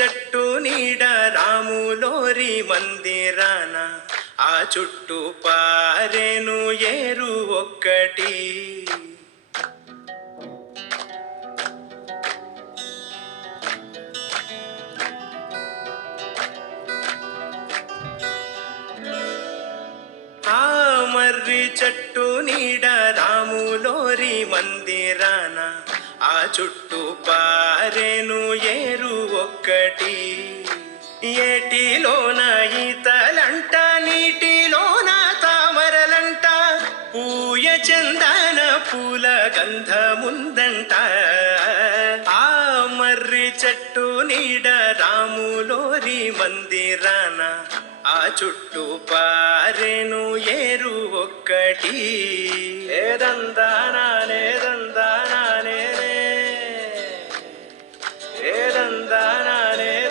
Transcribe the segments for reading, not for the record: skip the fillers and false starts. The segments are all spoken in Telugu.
చెట్టు నీడ రాములోరి మందిరాన ఆ చుట్టూ పారేను ఏరు ఒక్కటి. ఆ మర్రి చెట్టు నీడ రాములోరి మందిరాన ఆ చుట్టూ పారేను ఏరు ఒక్కటి. ఏటిలోన ఈతలంట నీటిలోన తామరలంట పూయ చందన పూల గంధముందంట. ఆ మర్రి చెట్టు నీడ రాములోరి మందిరాన ఆ చుట్టూ పారేను ఏరు ఒక్కటి. ఏదందానానేదందానానే ఏదందానానేదందానానే.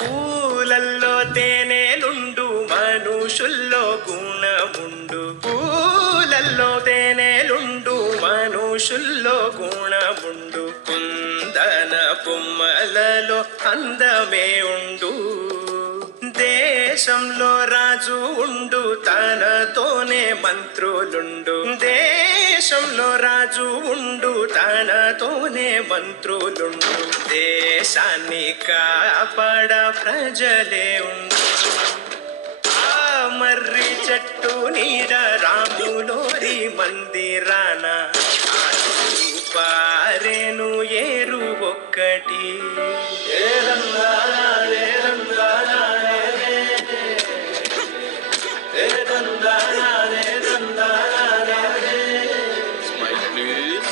పూలల్లో తేనెలుండు మనుషుల్లో గుణముండు. పూలల్లో తేనెలుండు మనుషుల్లో గుణముండు. కుందన బొమ్మలలో అందమే ఉండు. దేశంలో రాజు ఉండు తనతోనే మంత్రులుండు. దేశంలో రాజు ఉండు తనతోనే మంత్రులుండు. దేశాన్ని కాపాడ ప్రజలే ఉండు. ఆ మర్రి చెట్టు నీడ రాములోరి మందిరాన ఆ చుట్టూ పారేను ఏరు ఒక్కటి. Smile please.